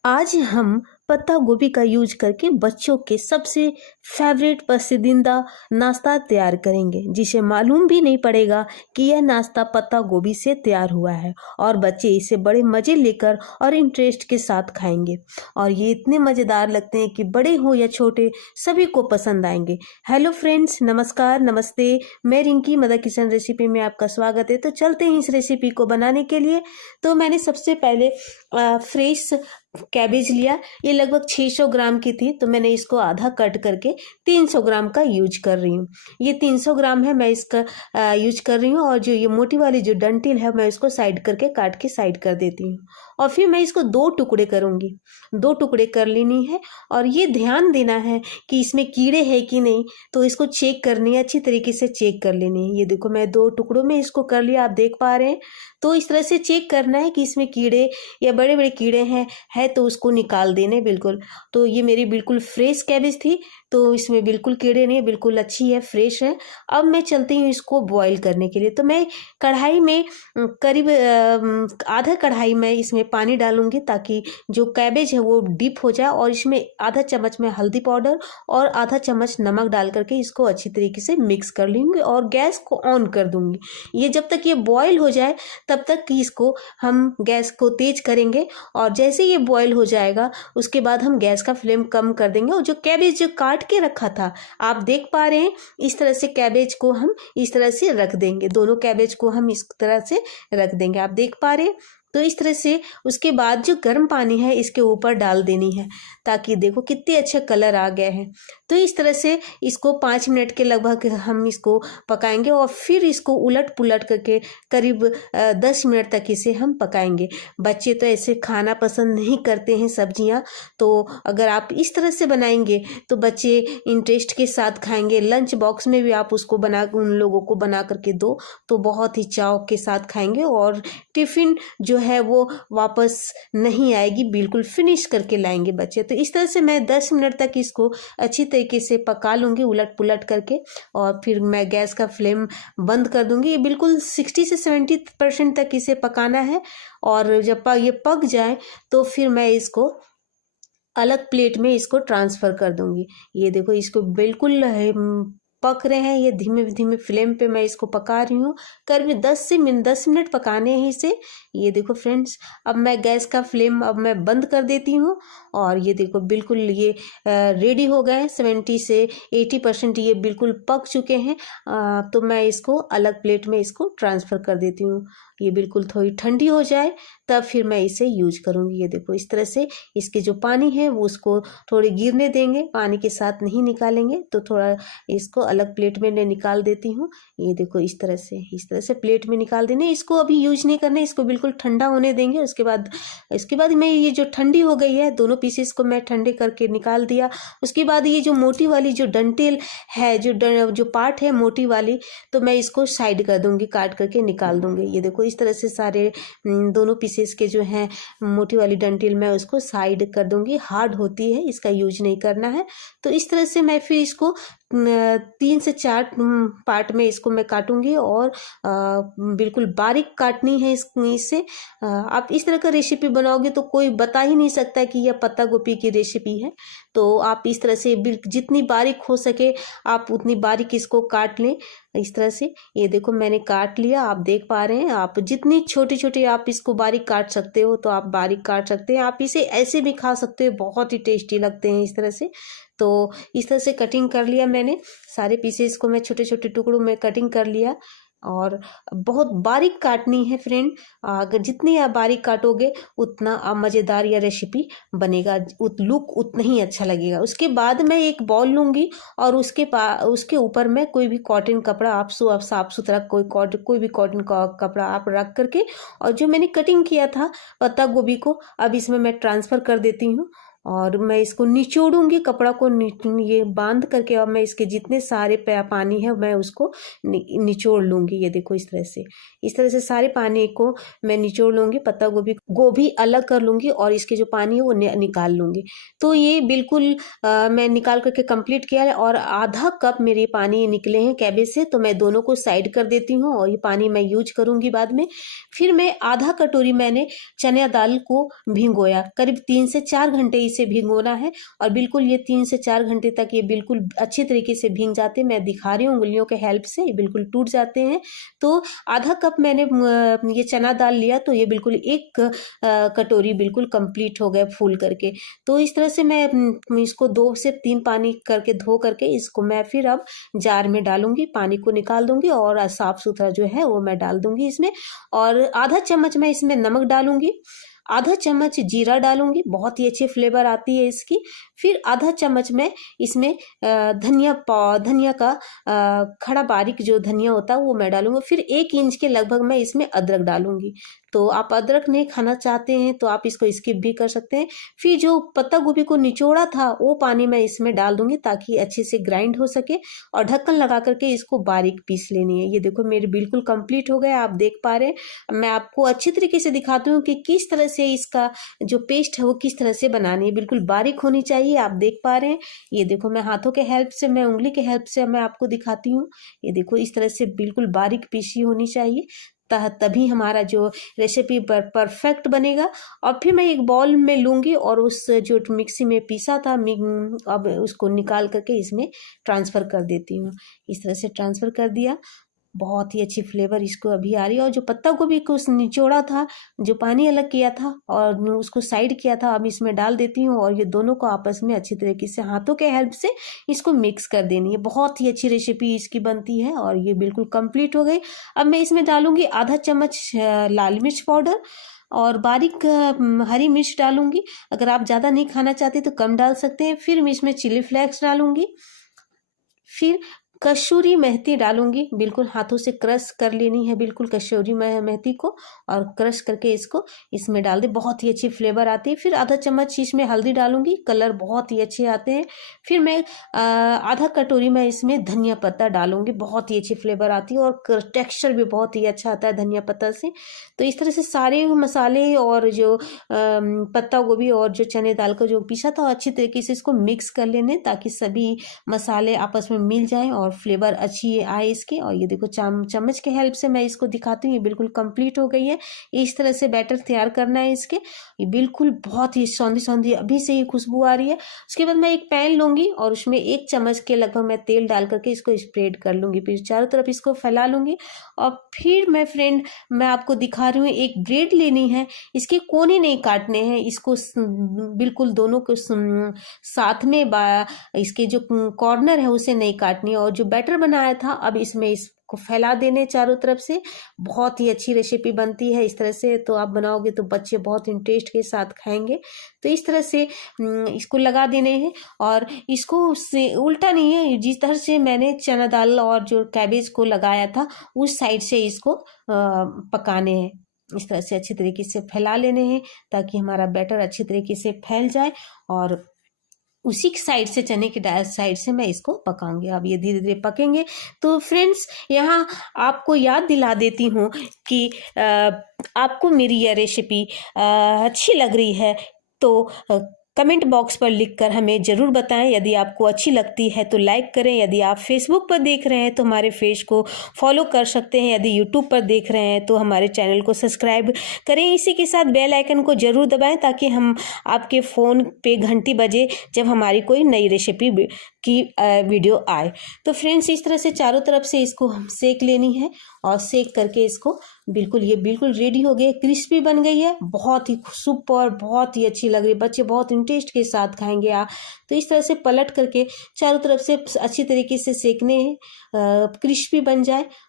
आज हम पत्ता गोभी का यूज करके बच्चों के सबसे फेवरेट पसंदीदा नाश्ता तैयार करेंगे, जिसे मालूम भी नहीं पड़ेगा कि यह नाश्ता पत्ता गोभी से तैयार हुआ है और बच्चे इसे बड़े मज़े लेकर और इंटरेस्ट के साथ खाएंगे। और ये इतने मज़ेदार लगते हैं कि बड़े हो या छोटे सभी को पसंद आएंगे। हेलो फ्रेंड्स, नमस्कार, नमस्ते। मैं रिंकी मदर किचन रेसिपी में आपका स्वागत है। तो चलते हैं इस रेसिपी को बनाने के लिए। तो मैंने सबसे पहले फ्रेश कैबेज लिया। ये लगभग 600 ग्राम की थी, तो मैंने इसको आधा कट करके 300 ग्राम का यूज कर रही हूँ। ये 300 ग्राम है, मैं इसका यूज कर रही हूँ। और जो ये मोटी वाली जो डंठल है, मैं इसको साइड करके काट के साइड कर देती हूँ। और फिर मैं इसको 2 टुकड़े करूँगी, 2 टुकड़े कर लेनी है। और ये ध्यान देना है कि इसमें कीड़े हैं कि नहीं, तो इसको चेक करनी है, अच्छी तरीके से चेक कर लेनी है। ये देखो, मैं 2 टुकड़ों में इसको कर लिया, आप देख पा रहे हैं। तो इस तरह से चेक करना है कि इसमें कीड़े या बड़े बड़े कीड़े हैं तो उसको निकाल देने बिल्कुल। तो ये मेरी बिल्कुल फ्रेश कैबेज थी, तो इसमें बिल्कुल कीड़े नहीं, बिल्कुल अच्छी है, फ्रेश है। अब मैं चलती हूँ इसको बॉईल करने के लिए। तो मैं कढ़ाई में करीब आधा कढ़ाई में इसमें पानी डालूंगी, ताकि जो कैबेज है वो डीप हो जाए। और इसमें आधा चम्मच में हल्दी पाउडर और आधा चम्मच नमक डाल करके इसको अच्छी तरीके से मिक्स कर लूँगी और गैस को ऑन कर दूँगी। ये जब तक ये बॉयल हो जाए तब तक कि इसको हम गैस को तेज करेंगे। और जैसे ये बॉयल हो जाएगा उसके बाद हम गैस का फ्लेम कम कर देंगे। और जो कैबेज जो काट के रखा था, आप देख पा रहे हैं, इस तरह से कैबेज को हम इस तरह से रख देंगे। दोनों कैबेज को हम इस तरह से रख देंगे, आप देख पा रहे हैं। तो इस तरह से उसके बाद जो गर्म पानी है इसके ऊपर डाल देनी है, ताकि देखो कितने अच्छे कलर आ गए हैं। तो इस तरह से इसको 5 मिनट के लगभग हम इसको पकाएंगे। और फिर इसको उलट पुलट करके करीब 10 मिनट तक इसे हम पकाएंगे। बच्चे तो ऐसे खाना पसंद नहीं करते हैं सब्जियां, तो अगर आप इस तरह से बनाएंगे तो बच्चे इंटरेस्ट के साथ खाएंगे। लंच बॉक्स में भी आप उसको बना उन लोगों को बना करके दो तो बहुत ही चाव के साथ खाएंगे। और टिफ़िन जो है वो वापस नहीं आएगी, बिल्कुल फिनिश करके लाएंगे बच्चे। तो इस तरह से मैं 10 मिनट तक इसको अच्छी तरीके से पका लूँगी उलट पुलट करके। और फिर मैं गैस का फ्लेम बंद कर दूँगी। ये बिल्कुल 60 से 70% तक इसे पकाना है। और जब ये पक जाए तो फिर मैं इसको अलग प्लेट में इसको ट्रांसफ़र कर दूँगी। ये देखो, इसको बिल्कुल पक रहे हैं, ये धीमे धीमे फ्लेम पे मैं इसको पका रही हूँ। करीब 10 मिनट पकाने हैं इसे। ये देखो फ्रेंड्स, अब मैं गैस का फ्लेम अब मैं बंद कर देती हूँ। और ये देखो बिल्कुल ये रेडी हो गए, 70 से 80% ये बिल्कुल पक चुके हैं। तो मैं इसको अलग प्लेट में इसको ट्रांसफ़र कर देती हूँ। ये बिल्कुल थोड़ी ठंडी हो जाए तब फिर मैं इसे यूज करूँगी। ये देखो, इस तरह से इसके जो पानी है वो उसको थोड़े गिरने देंगे, पानी के साथ नहीं निकालेंगे। तो थोड़ा इसको अलग प्लेट में मैं निकाल देती हूँ। ये देखो, इस तरह से प्लेट में निकाल देने। इसको अभी यूज नहीं करना, इसको बिल्कुल ठंडा होने देंगे। उसके बाद मैं ये जो ठंडी हो गई है, दोनों पीसेस को मैं ठंडे करके निकाल दिया। उसके बाद ये जो मोटी वाली जो डंठल है, जो पार्ट है मोटी वाली, तो मैं इसको साइड कर दूंगी, काट करके निकाल दूंगी। ये देखो, इस तरह से सारे दोनों पीसेस के जो है मोटी वाली डंठल मैं उसको साइड कर दूंगी। हार्ड होती है, इसका यूज नहीं करना है। तो इस तरह से मैं फिर इसको 3 से 4 पार्ट में इसको मैं काटूंगी। और बिल्कुल बारीक काटनी है इसे। आप इस तरह का रेसिपी बनाओगे तो कोई बता ही नहीं सकता कि यह पत्ता गोभी की रेसिपी है। तो आप इस तरह से जितनी बारीक हो सके आप उतनी बारीक इसको काट लें, इस तरह से। ये देखो, मैंने काट लिया, आप देख पा रहे हैं। आप जितनी छोटी छोटी आप इसको बारीक काट सकते हो तो आप बारीक काट सकते हैं। आप इसे ऐसे भी खा सकते हो, बहुत ही टेस्टी लगते हैं इस तरह से। तो इस तरह से कटिंग कर लिया मैंने, सारे पीसेस को मैं छोटे छोटे टुकड़ों में कटिंग कर लिया। और बहुत बारीक काटनी है फ्रेंड, अगर जितनी आप बारीक काटोगे उतना आप मज़ेदार या रेसिपी बनेगा, लुक उतना ही अच्छा लगेगा। उसके बाद मैं एक बॉल लूँगी और उसके ऊपर मैं कोई भी कॉटन कपड़ा, आप साफ सुथरा कोई भी कॉटन का कपड़ा आप रख करके, और जो मैंने कटिंग किया था पत्ता गोभी को, अब इसमें मैं ट्रांसफ़र कर देती हूँ। और मैं इसको निचोड़ूंगी, कपड़ा को ये बांध करके, और मैं इसके जितने सारे पानी है मैं उसको निचोड़ लूंगी। ये देखो इस तरह से सारे पानी को मैं निचोड़ लूंगी, पत्ता गोभी अलग कर लूंगी और इसके जो पानी है वो निकाल लूंगी। तो ये बिल्कुल मैं निकाल करके कंप्लीट किया है, और आधा कप मेरे पानी निकले हैं कैबेज से, तो मैं दोनों को साइड कर देती हूँ और ये पानी मैं यूज करूंगी बाद में। फिर मैं आधा कटोरी मैंने चना दाल को भिगोया, करीब 3 से 4 घंटे इसे भिगोना है, और बिल्कुल ये 3 से 4 घंटे तक ये बिल्कुल अच्छी तरीके से भीग जाते हैं। मैं दिखा रही हूँ उंगलियों के हेल्प से, ये बिल्कुल टूट जाते हैं। तो आधा कप मैंने ये चना दाल लिया, तो ये बिल्कुल एक कटोरी बिल्कुल कंप्लीट हो गया फूल करके। तो इस तरह से मैं इसको 2 से 3 पानी करके धो करके इसको मैं फिर अब जार में डालूंगी, पानी को निकाल दूंगी और साफ सुथरा जो है वो मैं डाल दूंगी इसमें। और आधा चम्मच मैं इसमें नमक डालूंगी, आधा चम्मच जीरा डालूंगी, बहुत ही अच्छी फ्लेवर आती है इसकी। फिर आधा चम्मच मैं इसमें धनिया का खड़ा बारीक जो धनिया होता है वो मैं डालूंगी। फिर 1 इंच के लगभग मैं इसमें अदरक डालूंगी। तो आप अदरक नहीं खाना चाहते हैं तो आप इसको स्किप भी कर सकते हैं। फिर जो पत्ता गोभी को निचोड़ा था वो पानी मैं इसमें डाल दूंगी ताकि अच्छे से ग्राइंड हो सके, और ढक्कन लगा करके इसको बारीक पीस लेनी है। ये देखो मेरे बिल्कुल कंप्लीट हो गया, आप देख पा रहे हैं। मैं आपको अच्छी तरीके से दिखाती हूँ कि किस तरह से इसका जो पेस्ट है वो किस तरह से बनानी है, बिल्कुल बारीक होनी चाहिए। आप देख पा रहे हैं, ये देखो मैं हाथों के हेल्प से, मैं उंगली के हेल्प से मैं आपको दिखाती हूँ। ये देखो इस तरह से बिल्कुल बारीक पीसी होनी चाहिए, तभी हमारा जो रेसिपी परफेक्ट बनेगा। और फिर मैं एक बाउल में लूंगी और उस जो मिक्सी में पीसा था अब उसको निकाल करके इसमें ट्रांसफ़र कर देती हूँ। इस तरह से ट्रांसफ़र कर दिया, बहुत ही अच्छी फ्लेवर इसको अभी आ रही है। और जो पत्ता गोभी को निचोड़ा था, जो पानी अलग किया था और उसको साइड किया था, अब इसमें डाल देती हूँ और ये दोनों को आपस में अच्छी तरीके से हाथों के हेल्प से इसको मिक्स कर देनी है। बहुत ही अच्छी रेसिपी इसकी बनती है और ये बिल्कुल कंप्लीट हो गई। अब मैं इसमें डालूंगी आधा चम्मच लाल मिर्च पाउडर और बारीक हरी मिर्च डालूंगी। अगर आप ज़्यादा नहीं खाना चाहते तो कम डाल सकते हैं। फिर मैं इसमें चिली फ्लेक्स डालूंगी, फिर कसूरी मेथी डालूंगी, बिल्कुल हाथों से क्रश कर लेनी है बिल्कुल कसूरी मेथी को, और क्रश करके इसको इसमें डाल दे, बहुत ही अच्छी फ्लेवर आती है। फिर आधा चम्मच इसमें हल्दी डालूंगी, कलर बहुत ही अच्छे आते हैं। फिर मैं आधा कटोरी में इसमें धनिया पत्ता डालूंगी, बहुत ही अच्छी फ्लेवर आती है और टेक्स्चर भी बहुत ही अच्छा आता है धनिया पत्ता से। तो इस तरह से सारे मसाले और जो पत्ता गोभी और जो चने दाल का जो पीसा था अच्छी तरीके से इसको मिक्स कर लेने, ताकि सभी मसाले आपस में मिल जाएं और फ्लेवर अच्छी आए इसकी। और ये देखो चम्मच के हेल्प से मैं इसको दिखाती हूँ, ये बिल्कुल कंप्लीट हो गई है। इस तरह से बैटर तैयार करना है इसके, ये बिल्कुल बहुत ही सौंधी अभी से ही खुशबू आ रही है। उसके बाद मैं एक पैन लूंगी और उसमें 1 चम्मच के लगभग मैं तेल डाल करके इसको स्प्रेड कर लूंगी, फिर चारों तरफ इसको फैला लूंगी। और फिर मैं आपको दिखा रही हूँ, एक ब्रेड लेनी है, इसके कोने नहीं काटने हैं, इसको बिल्कुल दोनों को साथ में इसके जो कॉर्नर है उसे नहीं काटनी है। और जो बैटर बनाया था अब इसमें इसको फैला देने चारों तरफ से। बहुत ही अच्छी रेसिपी बनती है इस तरह से, तो आप बनाओगे तो बच्चे बहुत इंटरेस्ट के साथ खाएंगे। तो इस तरह से इसको लगा देने हैं, और इसको उल्टा नहीं है, जिस तरह से मैंने चना दाल और जो कैबेज को लगाया था उस साइड से इसको पकाने हैं। इस तरह से अच्छी तरीके से फैला लेने हैं ताकि हमारा बैटर अच्छी तरीके से फैल जाए, और उसी साइड से चने की साइड से मैं इसको पकाऊंगी। अब ये धीरे धीरे पकेंगे। तो फ्रेंड्स, यहाँ आपको याद दिला देती हूँ कि आपको मेरी यह रेसिपी अच्छी लग रही है तो कमेंट बॉक्स पर लिखकर हमें ज़रूर बताएं। यदि आपको अच्छी लगती है तो लाइक करें। यदि आप फेसबुक पर देख रहे हैं तो हमारे पेज को फॉलो कर सकते हैं। यदि यूट्यूब पर देख रहे हैं तो हमारे चैनल को सब्सक्राइब करें। इसी के साथ बेल आइकन को ज़रूर दबाएं ताकि हम आपके फ़ोन पे घंटी बजे जब हमारी कोई नई रेसिपी की वीडियो आए। तो फ्रेंड्स, इस तरह से चारों तरफ से इसको हम सेक लेनी है, और सेक करके इसको ये बिल्कुल रेडी हो गई, क्रिस्पी बन गई है, बहुत ही सुपर, बहुत ही अच्छी लग रही है, बच्चे बहुत इंटरेस्ट के साथ खाएंगे आप। तो इस तरह से पलट करके चारों तरफ से अच्छी तरीके से सेकने हैं, क्रिस्पी बन जाए।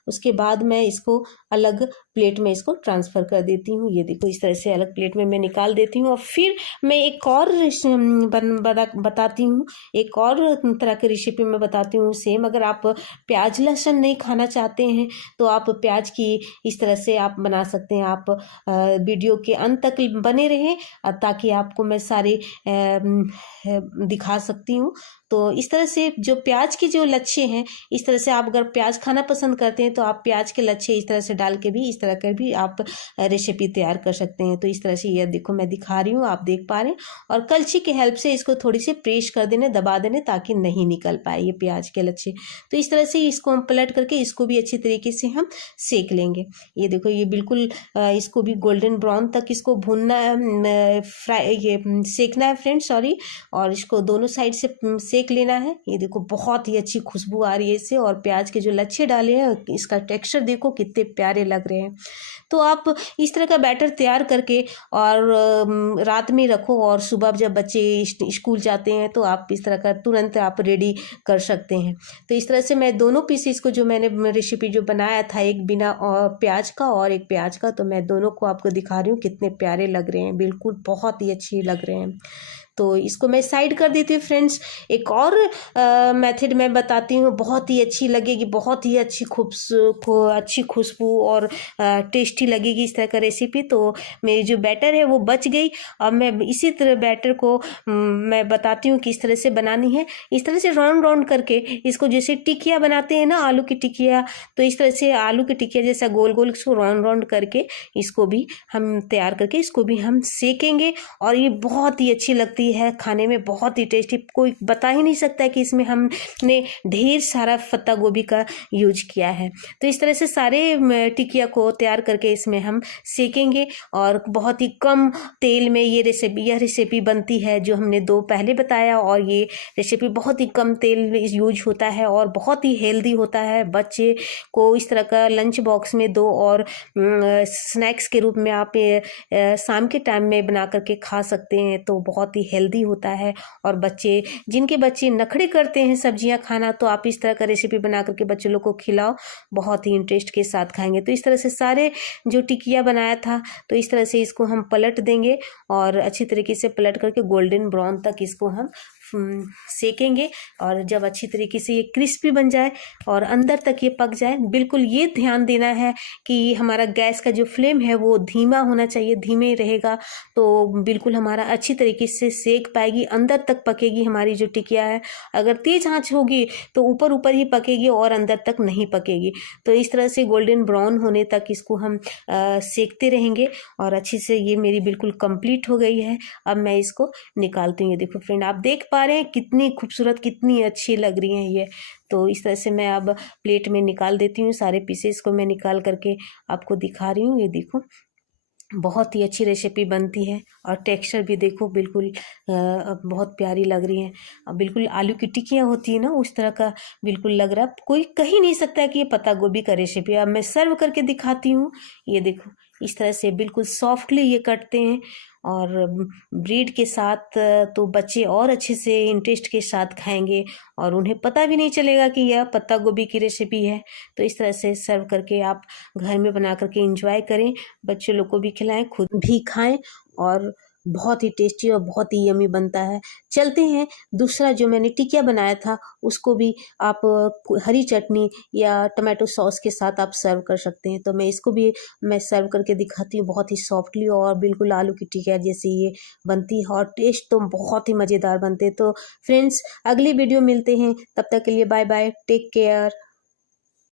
उसके बाद मैं इसको अलग प्लेट में इसको ट्रांसफ़र कर देती हूँ। ये देखो इस तरह से अलग प्लेट में मैं निकाल देती हूँ। और फिर मैं एक और बताती हूँ, एक और तरह की रेसिपी मैं बताती हूँ सेम। अगर आप प्याज लहसुन नहीं खाना चाहते हैं तो आप प्याज की इस तरह से आप बना सकते हैं। आप वीडियो के अंत तक बने रहें ताकि आपको मैं सारे दिखा सकती हूँ। तो इस तरह से जो प्याज के जो लच्छे हैं, इस तरह से आप अगर प्याज खाना पसंद करते हैं तो आप प्याज के लच्छे इस तरह से डाल के भी इस तरह कर भी आप रेसिपी तैयार कर सकते हैं। तो इस तरह से ये देखो मैं दिखा रही हूँ, आप देख पा रहे हैं। और कलछी के हेल्प से इसको थोड़ी सी प्रेस कर देने, दबा देने ताकि नहीं निकल पाए ये प्याज के लच्छे। तो इस तरह से इसको हम पलट करके इसको भी अच्छी तरीके से हम सेक लेंगे। ये देखो ये बिल्कुल इसको भी गोल्डन ब्राउन तक इसको भूनना फ्राई ये सेकना है फ्रेंड्स, सॉरी। और इसको दोनों साइड से सेक लेना है। ये देखो बहुत ही अच्छी खुशबू आ रही है इससे। और प्याज के जो लच्छे डाले हैं इसका टेक्सचर देखो कितने प्यारे लग रहे हैं। तो आप इस तरह का बैटर तैयार करके और रात में रखो और सुबह जब बच्चे स्कूल जाते हैं तो आप इस तरह का तुरंत आप रेडी कर सकते हैं। तो इस तरह से मैं दोनों पीसेस को जो मैंने रेसिपी जो बनाया था, एक बिना प्याज का और एक प्याज का, तो मैं दोनों को आपको दिखा रही हूँ कितने प्यारे लग रहे हैं, बिल्कुल बहुत ही अच्छे लग रहे हैं। तो इसको मैं साइड कर देती हूँ फ्रेंड्स। एक और मेथड मैं बताती हूँ, बहुत ही अच्छी लगेगी, बहुत ही अच्छी अच्छी खुशबू और टेस्टी लगेगी इस तरह का रेसिपी। तो मेरी जो बैटर है वो बच गई। अब मैं इसी तरह बैटर को मैं बताती हूँ किस तरह से बनानी है। इस तरह से राउंड राउंड करके इसको, जैसे टिकिया बनाते हैं ना आलू की टिकिया, तो इस तरह से आलू की टिकिया जैसा गोल गोल इसको राउंड राउंड करके इसको भी हम तैयार करके इसको भी हम सेकेंगे। और ये बहुत ही अच्छी लगती है खाने में, बहुत ही टेस्टी। कोई बता ही नहीं सकता है कि इसमें हमने ढेर सारा पत्ता गोभी का यूज किया है। तो इस तरह से सारे टिकिया को तैयार करके इसमें हम सेकेंगे। और बहुत ही कम तेल में यह रेसिपी बनती है जो हमने दो पहले बताया। और ये रेसिपी बहुत ही कम तेल यूज होता है और बहुत ही हेल्दी होता है। बच्चे को इस तरह का लंच बॉक्स में दो और स्नैक्स के रूप में आप शाम के टाइम में बना करके खा सकते हैं। तो बहुत ही हेल्दी होता है। और जिनके बच्चे नखरे करते हैं सब्जियां खाना, तो आप इस तरह का रेसिपी बना करके बच्चे लोग को खिलाओ, बहुत ही इंटरेस्ट के साथ खाएंगे। तो इस तरह से सारे जो टिकिया बनाया था, तो इस तरह से इसको हम पलट देंगे और अच्छी तरीके से पलट करके गोल्डन ब्राउन तक इसको हम सेकेंगे। और जब अच्छी तरीके से ये क्रिस्पी बन जाए और अंदर तक ये पक जाए, बिल्कुल ये ध्यान देना है कि हमारा गैस का जो फ्लेम है वो धीमा होना चाहिए। धीमे रहेगा तो बिल्कुल हमारा अच्छी तरीके से सेक पाएगी, अंदर तक पकेगी हमारी जो टिकिया है। अगर तेज आंच होगी तो ऊपर ऊपर ही पकेगी और अंदर तक नहीं पकेगी। तो इस तरह से गोल्डन ब्राउन होने तक इसको हम सेकते रहेंगे। और अच्छी से ये मेरी बिल्कुल कंप्लीट हो गई है। अब मैं इसको निकालती हूँ। ये देखो फ्रेंड, आप देख पा रहे हैं कितनी खूबसूरत, कितनी अच्छी लग रही हैं ये। तो इस तरह से मैं अब प्लेट में निकाल देती हूँ। सारे पीसेस को मैं निकाल करके आपको दिखा रही हूँ। ये देखो बहुत ही अच्छी रेसिपी बनती है और टेक्सचर भी देखो बिल्कुल बहुत प्यारी लग रही है। बिल्कुल आलू की टिक्कियाँ होती है ना, उस तरह का बिल्कुल लग रहा है। कोई कह ही नहीं सकता है कि ये पत्ता गोभी का रेसिपी है। अब मैं सर्व करके दिखाती हूँ। ये देखो इस तरह से बिल्कुल सॉफ्टली ये कटते हैं और ब्रेड के साथ तो बच्चे और अच्छे से इंटरेस्ट के साथ खाएंगे और उन्हें पता भी नहीं चलेगा कि यह पत्ता गोभी की रेसिपी है। तो इस तरह से सर्व करके आप घर में बना करके एंजॉय करें, बच्चे लोग को भी खिलाएं, खुद भी खाएं। और बहुत ही टेस्टी और बहुत ही यमी बनता है। चलते हैं दूसरा जो मैंने टिकिया बनाया था उसको भी आप हरी चटनी या टमाटो सॉस के साथ आप सर्व कर सकते हैं। तो मैं इसको भी मैं सर्व करके दिखाती हूँ। बहुत ही सॉफ्टली और बिल्कुल आलू की टिकिया जैसी ये बनती है और टेस्ट तो बहुत ही मज़ेदार बनते हैं। तो फ्रेंड्स अगली वीडियो मिलते हैं, तब तक के लिए बाय बाय, टेक केयर।